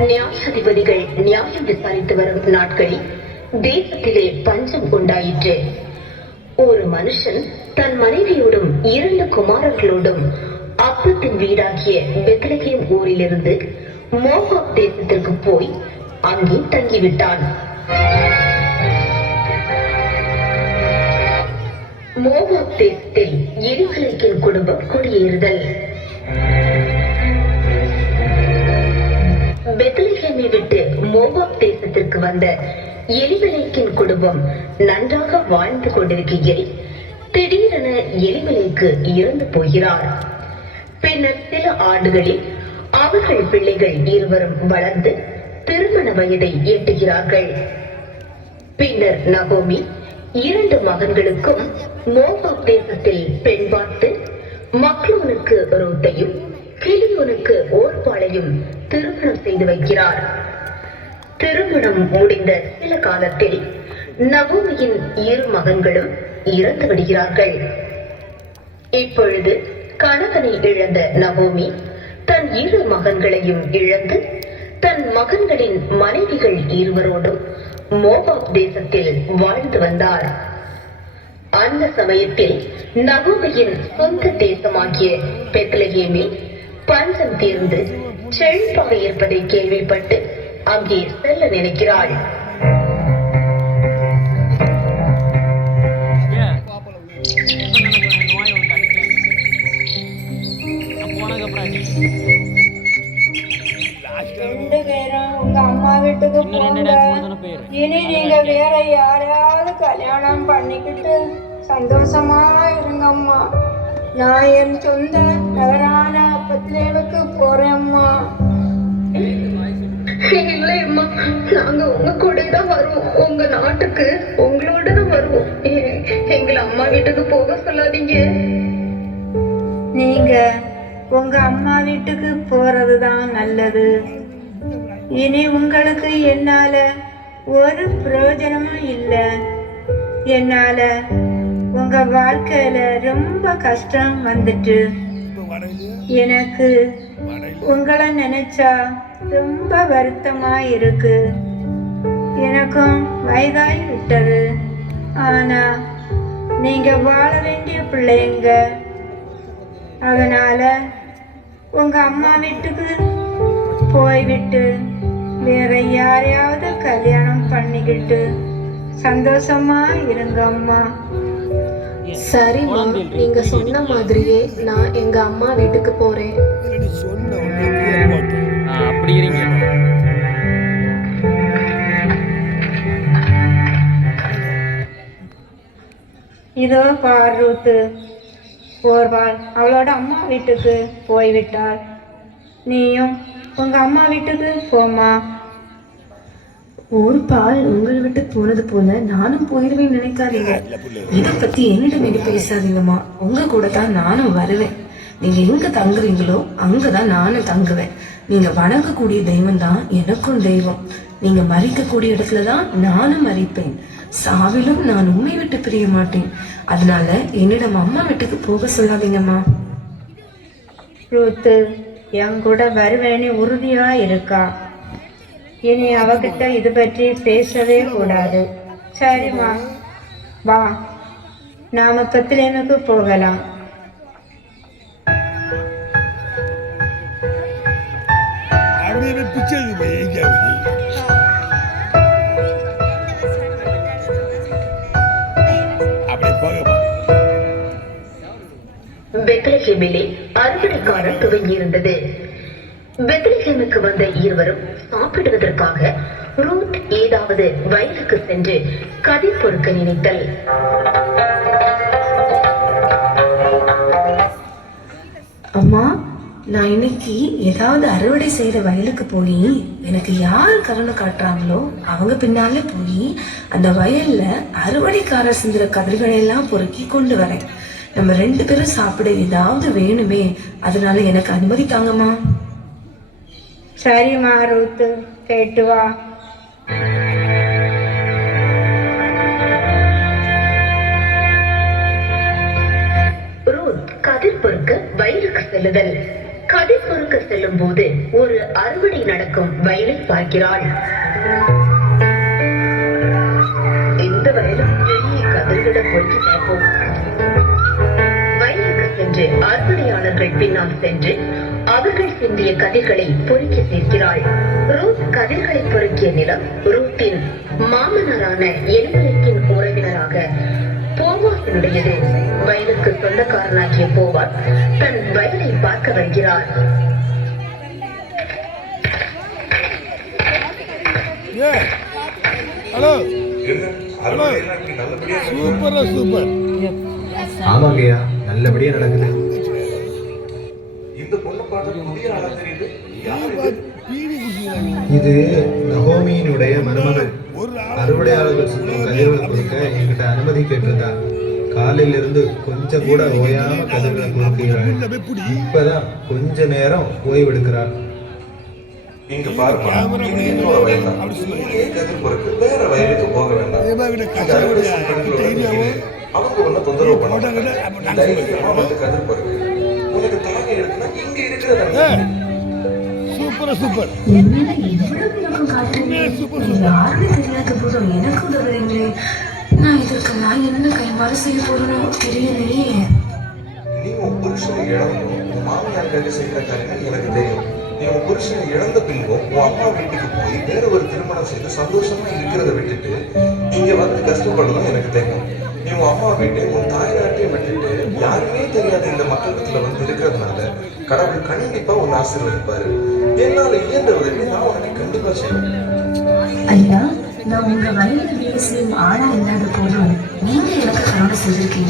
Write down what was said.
நியாயாதிபதிகள் நியாயம் விசாரித்து வரும் நாட்களில் தேசத்திலே பஞ்சம் உண்டாயிற்று. ஒரு மனுஷன் தன் மனைவியோடும் இரண்டு குமாரர்களோடும் அப்பத்தின் வீடாகிய பெத்லகேம் ஊரிலிருந்து மோகாப் தேசத்திற்கு போய் அங்கே தங்கிவிட்டான். மோகாப் தேசத்தில் எலிகலைக்கின் குடும்பம் குடியேறுதல். விட்டு மோவாப் தேசத்திற்கு வந்த எலிமலைக்கின் குடும்பம் நன்றாக வாழ்ந்து கொண்டிருக்கையில் திடீரென எலிமலைக்கு இறந்து போகிறார். பின்னர் சில ஆண்டுகளில் அவர்கள் பிள்ளைகள் இருவரும் வளர்ந்து திருமண வயதை எட்டுகிறார்கள். பின்னர் நகோமி இரண்டு மகன்களுக்கும் மோபாப் தேசத்தில் பெண் பார்த்து மக்ளோனுக்கு ரோட்டையும் கிளியோனுக்கு ஓர்பாளையும் திருமணம் செய்து வைக்கிறார். திருமணம் முடிந்த சில காலத்தில் நவோமியின் இரு மகன்களும் இறந்து விடுகிறார்கள். இப்பொழுது கணவனை இழந்த நவோமி தன் இரு மகன்களையும் இழந்து தன் மகன்களின் மனைவிகள் இருவரோடும் மோபாப் தேசத்தில் வாழ்ந்து வந்தார். அந்த சமயத்தில் நகோமியின் சொந்த தேசமாகிய பெத்லகேமில் பஞ்சம் தீர்ந்து செழிப்பாக இருப்பதை கேள்விப்பட்டு அங்கே செல்ல நினைக்கிறாள். உங்க அம்மா வீட்டுக்கு போங்க இனி நீங்க வேற யாரையாவது கல்யாணம் பண்ணிக்கிட்டு சந்தோஷமா இருங்கம்மா. நான் என் சொந்த நகரான பத்திலேவுக்கு போறேம்மா. இல்லையம்மா நாங்க உங்க கூட தான் வருவோம். உங்க நாட்டுக்கு உங்களோட தான் வருவோம். எங்களை அம்மா வீட்டுக்கு போக சொல்லாதீங்க. நீங்க உங்க அம்மா வீட்டுக்கு போறது தான் நல்லது. இனி உங்களுக்கு என்னால ஒரு பிரயோஜனமும் இல்லை. என்னால உங்க வாழ்க்கையில ரொம்ப கஷ்டம் வந்துட்டு. எனக்கு உங்களை நினைச்சா ரொம்ப வருத்தமா இருக்கு எனக்கும் வயதாகி விட்டது. ஆனா நீங்க வாழ வேண்டிய பிள்ளைங்க. அதனால உங்க அம்மா வீட்டுக்கு போய்விட்டு வேற யாரையாவது கல்யாணம் பண்ணிக்கிட்டு சந்தோஷமா இருங்க அம்மா. சரிம்மா நீங்க சொன்ன மாதிரியே நான் எங்க அம்மா வீட்டுக்கு போறேன். அப்படி இருங்க இதோ பார் ரூத்து. போர்வாள் அவளோட அம்மா வீட்டுக்கு போய்விட்டாள். நீயும் உங்க அம்மா வீட்டுக்கு போம்மா. ஒரு பால் உங்களை விட்டு போனது போல நானும் போயிருவேன் நினைக்காதீங்க. இத பத்தி என்னிடம் நீங்க பேசாதீங்கம்மா. உங்க கூட தான் நானும் வருவேன். நீங்க எங்க தங்குறீங்களோ அங்கதான் நானும் தங்குவேன். நீங்க வணங்கக்கூடிய தெய்வம் தான் எனக்கும் தெய்வம். நீங்க மறிக்கக்கூடிய இடத்துல தான் நானும் மறிப்பேன். சாவிலும் நான் உண்மை விட்டு பிரிய மாட்டேன். அதனால என்னிடம் அம்மா வீட்டுக்கு போக சொல்லாதீங்கம்மா. ரூத்து என் கூட வருவேன்னு உறுதியா இருக்கா இனி அவகிட்ட இது பற்றி பேசவே கூடாது. சரிம்மா. வா. நாம பத்திலேனுக்கு போகலாம். அப்படியே பிச்சை எங்க அப்படியே போகப்பா. பெத்லஹேமிலே அறுவடை காலம் துவங்கியிருந்தது பெத்லஹேமுக்கு வந்த இருவரும் சாப்பிடுவதற்காக ரூத் ஏதாவது வயலுக்கு சென்று கதை பொறுக்க நினைத்தல். அம்மா நான் இன்னைக்கு ஏதாவது அறுவடை செய்யற வயலுக்கு போய் எனக்கு யார் கருணை காட்டுறாங்களோ அவங்க பின்னாலே போய் அந்த வயல்ல அறுவடைக்காரர் செஞ்சுற கதிர்களை எல்லாம் பொறுக்கி கொண்டு வரேன். நம்ம ரெண்டு பேரும் சாப்பிட ஏதாவது வேணுமே அதனால எனக்கு அனுமதி தாங்கம்மா. சரிம்மா ரூத்து கேட்டு வா. கதிர் பொறுக்க வயலுக்கு செல்லுதல். கதிர் பொறுக்க செல்லும் போது ஒரு அறுவடை நடக்கும் வயலை பார்க்கிறாள். இந்த வயலும் பெரிய கதிர்களை பொறுத்து பார்ப்போம் வயலுக்கு சென்று அறுவடையாளர்கள் பின்னால் சென்று அவர்கள் சிந்திய கதிர்களை பொறுக்கி சேர்க்கிறாள். ரூத் கதிர்களை பொறுக்கிய நிலம் ரூத்தின் மாமனாரான எலிமலைக்கின் உறவினராக போவாசினுடையது வயலுக்கு சொந்தக்காரனாகிய போவாஸ் தன் வயலை பார்க்க வருகிறார். ஏ ஹலோ. ஹலோ. சூப்பரா சூப்பர். ஆமாங்கய்யா நல்லபடியா நடக்குது. இது? நகோமியினுடைய ஆள் அறுவடையாளர்கள் சுற்றும் கதிர்கள் கொடுக்க என்கிட்ட அனுமதி கேட்டிருந்தா காலையில இருந்து கொஞ்சம் கூட ஓயாம கதிர்களை கொடுக்கிறாள் இப்பதான் கொஞ்ச நேரம் ஓய்வெடுக்கிறாள். இங்க பாருமா இது என்னோட வயல் தான் நீங்க கதிர் பொறுக்கு வேற வயலுக்கு போக வேண்டாம். இந்த அறுவடை அவங்க ஒண்ணு தொந்தரவு பண்ண வந்து கதிர் பொறுக்கு. இங்க இருக்கிறத. சூப்பரா சூப்பர். சூப்பர் போதும் எனக்கு உதவுறீங்களே. நான் இதற்கு நான் என்ன கைமாறு செய்ய போறேனோ தெரியலையே. நீ உன் புருஷனை இழந்தும் உன் மாமியாருக்காக செய்யற காரியங்கள் எனக்கு தெரியும். நீ உன் புருஷனை இழந்த பின்பும் உன் அம்மா வீட்டுக்கு போய் வேற ஒரு திருமணம் செய்து சந்தோஷமா இருக்கிறத விட்டுட்டு இங்க வந்து கஷ்டப்படணும் எனக்கு தெரியும். நீ உன் அம்மா வீட்டை உன் தாய் நாட்டையும் விட்டுட்டு யாருமே தெரியாத இந்த மக்களிடத்துல வந்து இருக்கிறதுனால கடவுள் கண்டிப்பா உன்னை ஆசீர்வதிப்பாரு. என்னால இயன்றவர்கள் நான் உனக்கு கண்டிப்பா செய்வேன். ஐயா நான் உங்க வயலில் வேலை செய்யும் ஆளா இல்லாத போதும் நீங்க எனக்கு கருணை செஞ்சிருக்கீங்க.